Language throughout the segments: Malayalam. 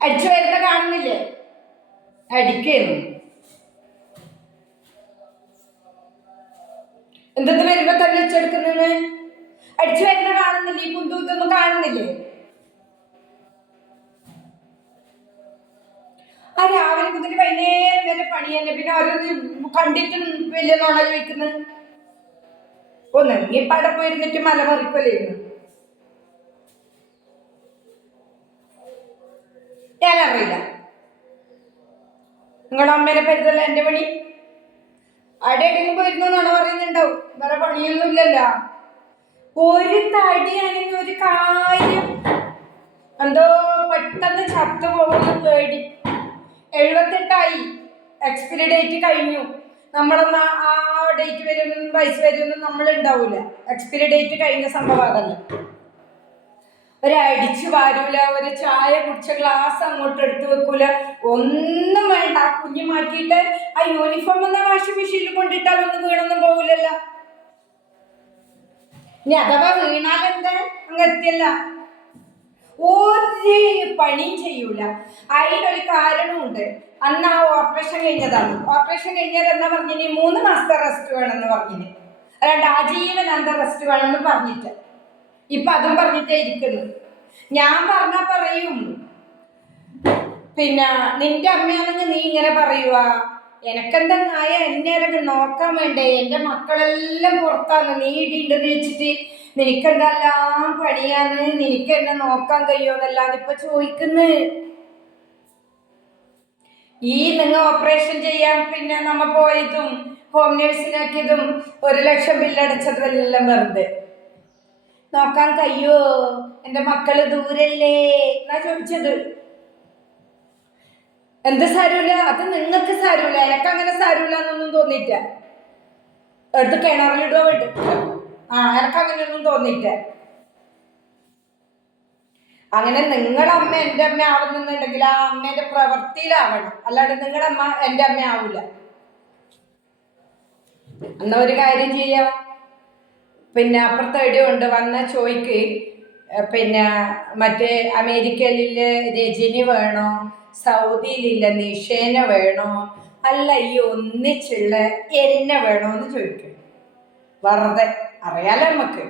അടിച്ചു വരുന്ന കാണുന്നില്ലേ? അടിക്കുന്നു എന്തെന്ന് വരുമ്പോ തന്നെ അടിച്ചെടുക്കുന്നത് അടിച്ചു വരുന്ന കാണുന്നില്ലേ? ഈ കുന്തൂത്തൊന്നും കാണുന്നില്ലേ? ആ രാവിലെ മുതൽ വൈകുന്നേരം പണി തന്നെ പിന്നെ അവരൊന്ന് കണ്ടിട്ടും വലിയ നോണ ചോദിക്കുന്നത്. ഒന്ന് ഈ പട പോയിരുന്നിട്ട് മല മറിക്കല്ലേ ഞാനറിയില്ല നിങ്ങളുടെ അമ്മേനെ പരുതല്ല എന്റെ പണി? അവിടെ എവിടെയെങ്കിലും പോയിരുന്നു എന്നാണ് പറയുന്നുണ്ടാവും. വേറെ പണിയൊന്നും ഇല്ലല്ലോ. ഒരു തടി അല്ലെങ്കിൽ ഒരു കാര്യം. എന്തോ പെട്ടെന്ന് ചത്തു പോകുന്ന പേടി എഴുപത്തെട്ടായി എക്സ്പിരി ഡേറ്റ് കഴിഞ്ഞു. നമ്മളൊന്ന് ആ ഡേറ്റ് വരും വയസ്സ് വരും നമ്മൾ ഉണ്ടാവൂല എക്സ്പിരി ഡേറ്റ് കഴിഞ്ഞ സംഭവമാകല്ല. ഒരു ഒരടിച്ചു വാരൂല ഒരു ചായ കുടിച്ച ഗ്ലാസ് അങ്ങോട്ട് എടുത്തു വെക്കൂല. ഒന്നും വേണ്ട. കുഞ്ഞു മാറ്റിയിട്ട് ആ യൂണിഫോം എന്ന വാഷിംഗ് മെഷീനിൽ കൊണ്ടിട്ടാൽ ഒന്നും വീണൊന്നും പോകില്ലല്ലോ ഇനി അഥവാ വീണാലെന്താ? അങ്ങ് എത്തിയല്ല. ഒരു പണിയും ചെയ്യൂല. അതിനൊരു കാരണമുണ്ട് അന്ന് ആ ഓപ്പറേഷൻ കഴിഞ്ഞതാണ്. ഓപ്പറേഷൻ കഴിഞ്ഞാൽ എന്താ പറഞ്ഞിനി മൂന്ന് മാസത്തെ റെസ്റ്റ് വേണമെന്ന് പറഞ്ഞിന്. അല്ലാണ്ട് ആജീവനാന്ത റെസ്റ്റ് വേണമെന്ന് പറഞ്ഞിട്ട്. ഇപ്പൊ അതും പറഞ്ഞിട്ടേ ഇരിക്കുന്നു. ഞാൻ പറഞ്ഞ പറയും പിന്നെ നിന്റെ അമ്മയാണെങ്കിൽ നീ ഇങ്ങനെ പറയുക എനക്കെന്താ നായ? എന്നെ ഇറങ്ങി നോക്കാൻ വേണ്ടേ? എന്റെ മക്കളെല്ലാം പുറത്താണ്. നീ ഇടിയുണ്ടെന്ന് വെച്ചിട്ട് നിനക്കെന്തെല്ലാം പണിയാന്ന് നിനക്ക് എന്നെ നോക്കാൻ കഴിയുമെന്നല്ലാതെ ഇപ്പൊ ചോദിക്കുന്നു. ഈ നിങ്ങൾ ഓപ്പറേഷൻ ചെയ്യാൻ പിന്നെ നമ്മ പോയതും ഹോം നേഴ്സിനാക്കിയതും ഒരു ലക്ഷം ബില്ലടച്ചതെല്ലാം വെറുതെ. നോക്കാൻ കഴിയോ? എന്റെ മക്കൾ ദൂരല്ലേ? എന്നാ ചോദിച്ചത്? എന്ത് സാരമില്ല അത് നിങ്ങൾക്ക് സാരമില്ല എനക്ക് അങ്ങനെ സാരമില്ല എന്നൊന്നും തോന്നിയിട്ട എടുത്ത് കിണറിലിടുക വേണ്ട ആ അങ്ങനെയൊന്നും തോന്നിയിട്ട അങ്ങനെ നിങ്ങളുടെ അമ്മ എന്റെ അമ്മ ആവുന്നുണ്ടെങ്കിൽ ആ അമ്മേന്റെ പ്രവൃത്തിയിലാവണം. അല്ലാണ്ട് നിങ്ങളുടെ അമ്മ എന്റെ അമ്മ ആവില്ല എന്നാ ഒരു കാര്യം ചെയ്യാം. പിന്നെ അപ്പുറത്തെ ഉണ്ട് വന്ന ചോയ്ക്ക് പിന്നെ മറ്റേ അമേരിക്കയിൽ രജനി വേണോ സൗദിയിലില്ല നിഷേന വേണോ അല്ല ഈ ഒന്നിച്ചുള്ള എന്നെ വേണോ എന്ന് ചോദിക്കും. വെറുതെ. അറിയാലോ നമുക്ക്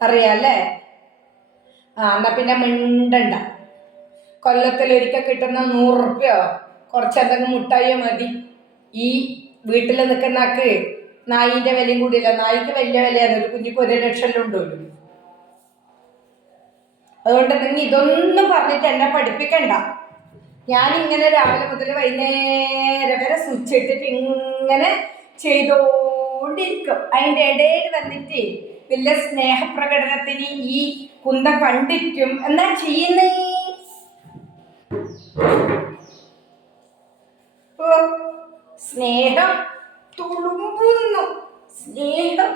അറിയാല്ലേ ആ എന്നാ പിന്നെ മിണ്ടണ്ട. കൊല്ലത്തിൽ ഒരിക്കൽ കിട്ടുന്ന നൂറ് റുപ്യോ കുറച്ചെന്തെങ്കിലും മുട്ടായോ മതി. ഈ വീട്ടിൽ നിൽക്കുന്നാക്ക് നായിന്റെ വിലയും കൂടിയില്ല. നായിക്ക് വലിയ വിലയാണ്. ഒരു കുഞ്ഞിക്ക് ഒരു ലക്ഷം ഉണ്ടല്ലോ അതുകൊണ്ട് നിങ്ങൾ ഇതൊന്നും പറഞ്ഞിട്ട് എന്നെ പഠിപ്പിക്കണ്ട. ഞാൻ ഇങ്ങനെ രാവിലെ മുതൽ വൈകുന്നേരം വരെ സ്വിച്ച് ഇട്ടിട്ട് ഇങ്ങനെ ചെയ്തോണ്ടിരിക്കും. അതിന്റെ ഇടയിൽ വന്നിട്ട് വലിയ സ്നേഹപ്രകടനത്തിന് ഈ കുന്ത കണ്ടിട്ടും എന്നാ ചെയ്യുന്നേ? സ്നേഹം തുളുമ്പുന്നു. സ്നേഹം.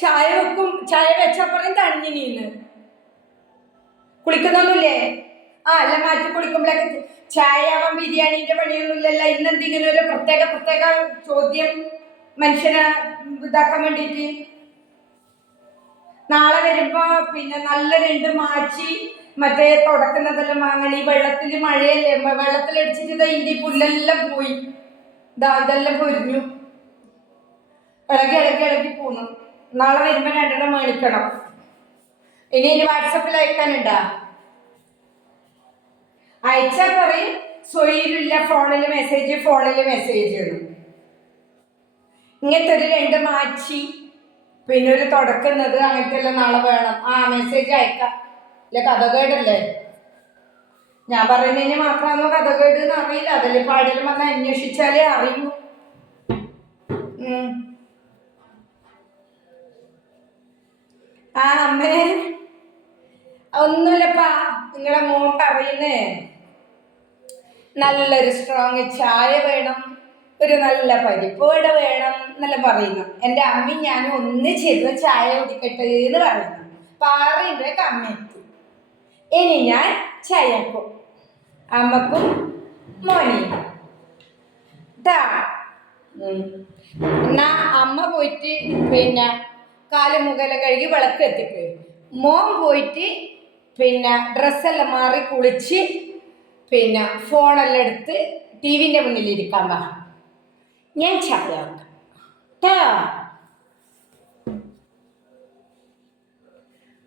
ചായ വെക്കും ചായ വെച്ചാ പറയും തണിഞ്ഞു നീന്ന്. കുളിക്കുന്നൊന്നുമില്ലേ? ആ അല്ല മാറ്റി കുളിക്കുമ്പോഴൊക്കെ ചായ ബിരിയാണിന്റെ പണിയൊന്നുമില്ലല്ല. ഇന്നെന്തെങ്കിലും ഒരു പ്രത്യേക പ്രത്യേക ചോദ്യം മനുഷ്യനെ ഇതാക്കാൻ വേണ്ടിയിട്ട്? നാളെ വരുമ്പോ പിന്നെ നല്ല രണ്ട് മാച്ചി മറ്റേ തുടക്കുന്നതെല്ലാം മാങ്ങണി. വെള്ളത്തിൽ മഴയല്ലേ? വെള്ളത്തിലടിച്ചിട്ട് ഇതാ ഇതിന്റെ പുല്ലെല്ലാം പോയി. ഇതാ ഇതെല്ലാം പൊരിഞ്ഞു. ഇളകി ഇളകി ഇളകി പോന്നു. നാളെ വരുമ്പോ രണ്ടെണ്ണം മേടിക്കണം. ഇനി ഇനി വാട്സപ്പിൽ അയക്കാനുണ്ടാ? അയച്ചാൽ പറയും സ്വയിലില്ല ഫോണിൽ മെസ്സേജ് ഫോണിൽ മെസ്സേജ് ഇടും ഇങ്ങനത്തെ ഒരു രണ്ട് മാച്ചി പിന്നെ ഒരു തുടക്കുന്നത് അങ്ങനത്തെ എല്ലാം നാളെ വേണം. ആ മെസ്സേജ് അയക്കാം. ഇല്ല കഥകേടല്ലേ ഞാൻ പറയുന്നതിന് മാത്രമാണോ കഥകേട് എന്ന് അറിയില്ല. അതല്ലേ പാടിലും വന്ന് അന്വേഷിച്ചാലേ അറിയൂ. ആ അമ്മേ. ഒന്നുമില്ലപ്പാ നിങ്ങളെ മോൻ പറയുന്നേ നല്ലൊരു സ്ട്രോങ് ചായ വേണം ഒരു നല്ല പരിപ്പ് വട വേണം എന്നെല്ലാം പറയുന്നു എന്റെ അമ്മയും ഞാനും ഒന്നിച്ചിരുന്ന് ചായ കുടിക്കട്ടെ എന്ന് പറയുന്നു. പാറിന്റെ കമ്മിറ്റി ഇനി ഞാൻ ചായക്കും അമ്മക്കും മോനി. എന്നാ അമ്മ പോയിട്ട് പിന്നെ കാൽ മുഖല കഴുകി വിളക്ക് എത്തിക്ക് മോൻ പോയിട്ട് പിന്നെ ഡ്രസ്സെല്ലാം മാറി കുളിച്ച് പിന്നെ ഫോണെല്ലാം എടുത്ത് ടി വിന്റെ മുന്നിലിരിക്കാൻ വാ ഞാൻ ചായ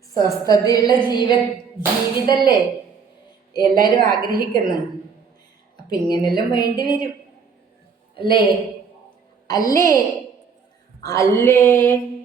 സ്വസ്ഥതയുള്ള ജീവ ജീവിതല്ലേ? എല്ലാവരും ആഗ്രഹിക്കുന്നു. അപ്പം ഇങ്ങനെല്ലാം വേണ്ടി വരും. അല്ലേ? അല്ലേ? അല്ലേ?